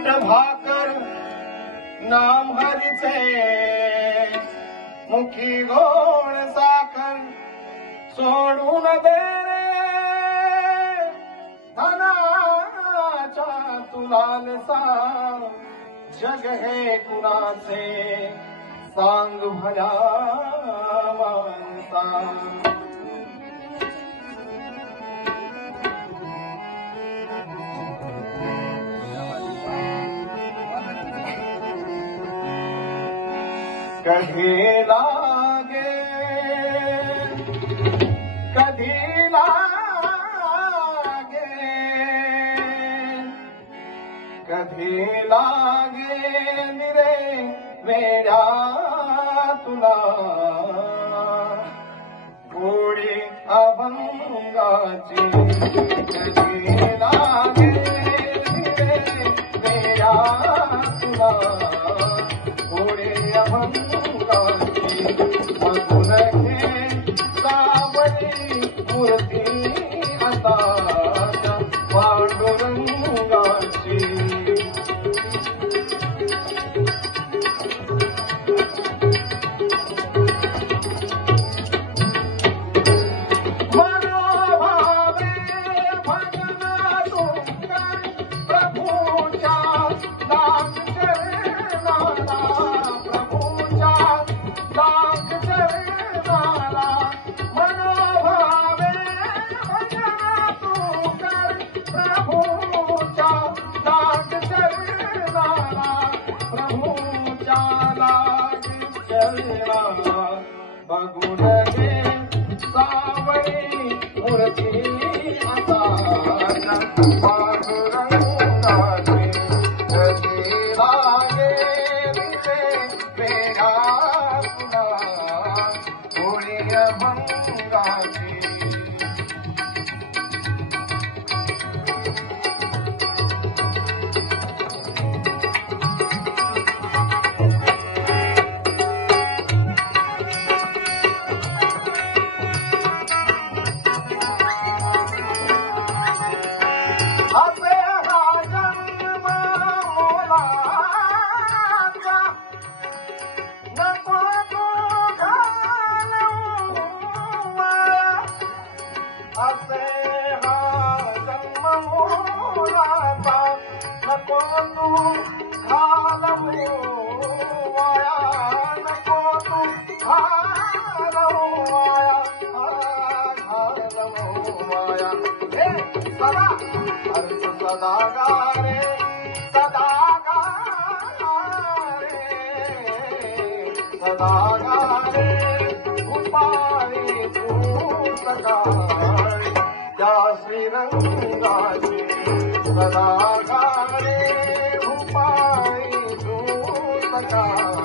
पीठ भाकर नाम हरीचे मुखी गोड साखर सोडून दे धनाच्या तुलाल सार जग हे कुणाचे सांग भल्या माणसा कधी लागे निरे वेड्या तुला गोडी अभंगाची कधी लागे निरे वेड्या तुला गोडी अभंगाची बघून घे सावळी मूर्ती आता पांडुरंगाची बघून घे सावळी मूर्ती आता पांडुरंगाची कधी लागे निरे वेड्या तुला गोडी अभंगाची त्या श्रीरंगाची सदा गाणे उपाय तू सका